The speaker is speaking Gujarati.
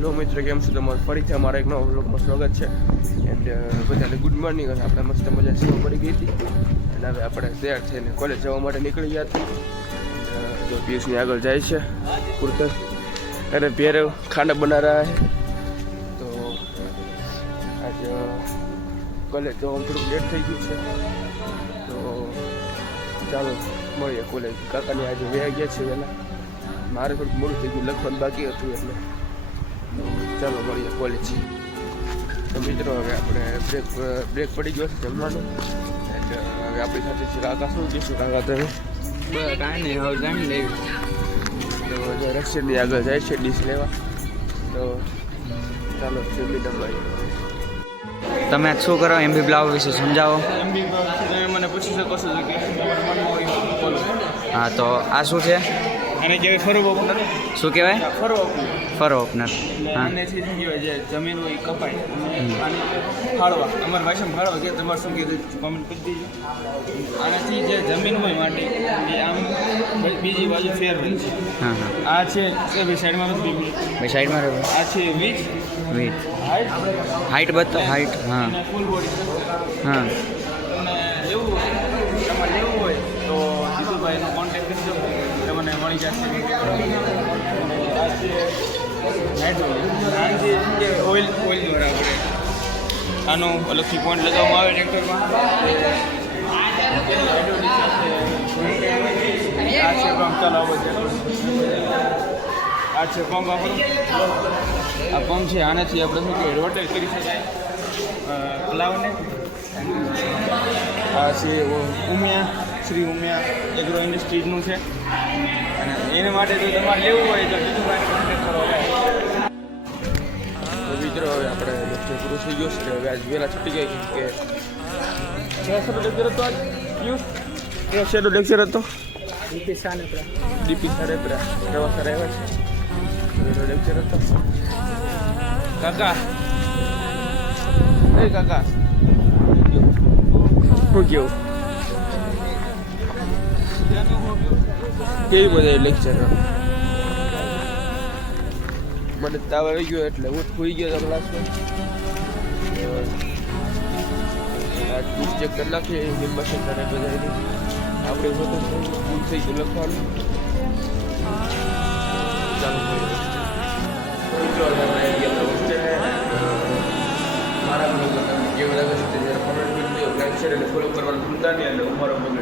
હેલો મિત્રો, કેમ છો તમારું? ફરીથી અમારા એક નવા વ્લોગમાં સ્વાગત છે. એન્ડ બધાને ગુડ મોર્નિંગ. અને આપણે મસ્ત મજા સ્નો પડી ગઈ હતી અને હવે આપણે તૈયાર થઈને કોલેજ જવા માટે નીકળી ગયા હતા. જો પિયુષની આગળ જાય છે કુર્તર, અને પહેરે ખાના બના રહ્યા છે. તો આજે કોલેજ જવામાં થોડુંક લેટ થઈ ગયું છે, તો ચાલો મળીએ કોલેજ. કાકાની આજે વયા ગયા છે વહેલા, મારે થોડુંક મોડું થઈ ગયું, લખવાનું બાકી હતું એટલે. ચાલો મળીએ કોલેજ. તો મિત્રો હવે આપણે બ્રેક પડી ગયો છે જમવાનું. એન્ડ હવે આપણી સાથે છે કાકા. શું કહીશું કાકા તમે? કાંઈ નહીં, હવે જમી લેવી. તો જો રક્ષણની આગળ જાય છે ડીશ લેવા. તો ચાલો જમી દબાઈ. તમે શું કરો એમબી બ્લાઉ વિશે સમજાવો. તમે મને પૂછી શકો છો કે તમારા મનમાં હોય બોલો. હા, તો આ શું છે? અને જે ફરો ઓપનર, શું કહેવાય? ફરો ઓપનર. ફર ઓપનર. હા, આનેથી શું કહેવાય, જે જમીન હોય એ કપાય અને ફાળવા. અમારા ભાષામાં ફાળવા કે તમારે શું કીધું કોમેન્ટ કરી દેજો. આનાથી જે જમીન હોય માટી એ આમ બીજી બાજુ ફેરવે છે. હા હા. આ છે એ બે સાઈડમાં નથી બીજી. ભાઈ સાઈડમાં રહેવું. આ છે વીજ વેઇટ હાઈટ હાઈટ બતાવો. હાઈટ. હા અને ફૂલ બોડી. હા. તમને લેવું હોય, તમારે લેવું હોય તો જીતુભાઈનો કોન્ટેક્ટ કરજો, તમને મળી જશે. આ છે નાઇટ ઓઇલ દ્વારા આપણે આનો અલગથી પોઈન્ટ લગાવવામાં આવે ટ્રેક્ટરમાં. આ છે પંપ, ચાલો આવો છે. આ છે પંપ આપણો. આ પંપ છે, આનાથી આપણે શું કહેવાય રોટેટ કરી શકાય પ્લાવને. આ છે ઉમિયા, શ્રી ઉમિયા એગ્રો ઇન્ડસ્ટ્રીઝનું છે. અને એના માટે જો તમારે લેવું હોય તો જીતુભાઈને કોન્ટેક્ટ કરો. તો મિત્રો હવે આપણે લેક્ચર પૂરું થઈ ગયો છે. હવે આજ વહેલા છૂટી ગઈ કે શેનો લેક્ચર હતો આજ? શેનો લેક્ચર હતો? ડીપી સાનેપરા પ્રવાસ આવ્યા છે, એનો લેક્ચર હતો. કાકા, એ કાકા શું કેવું? કેવી બધા લેક્ચર? મને તાવ આવી ગયો એટલે હું ખોઈ ગયો હતો ક્લાસમાં. આ બુક ચેક કરી નાખીએ નિમ્બાસન તારે બધાની. આપણે ભૂલ થઈ ગયું લખવાનું. ચાલો મારા બ્લોગ કેવું લાગે છે તે કોમેન્ટ કરી દો. લાઈક શેર અને ફોલો કરવાનું ભૂલતા નહીં. અને અમારો બ્લોગ